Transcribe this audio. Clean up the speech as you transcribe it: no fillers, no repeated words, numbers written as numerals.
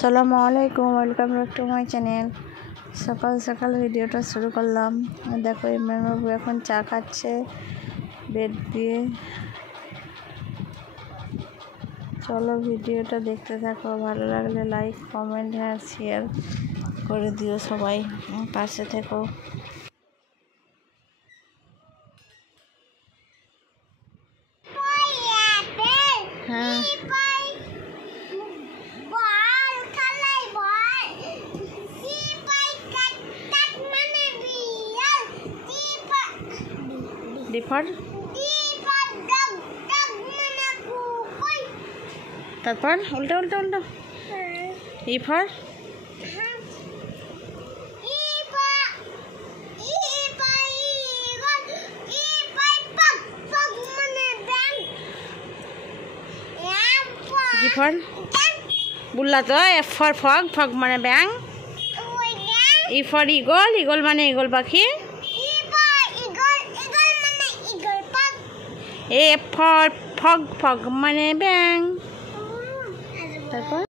আসসালামু আলাইকুম, welcome back to my channel. সকাল সকাল ভিডিওটা শুরু করলাম। দেখো ইমরান বাবু এখন চা খাচ্ছে বেড দিয়ে। চলো ভিডিওটা দেখতে থাকো, ভালো লাগলে লাইক কমেন্ট আর শেয়ার করে দিও, সবাই পাশে থেকো। হ্যাঁ তারপর উল্টা উল্টা উল্টা E for G for Bulla তো এফ ফর ফগ, ফগ মানে ব্যাং। ই ফর ইগল, ইগল মানে ইগল পাখি। এ ফর ফগ, ফগ মানে ব্যাং। তারপর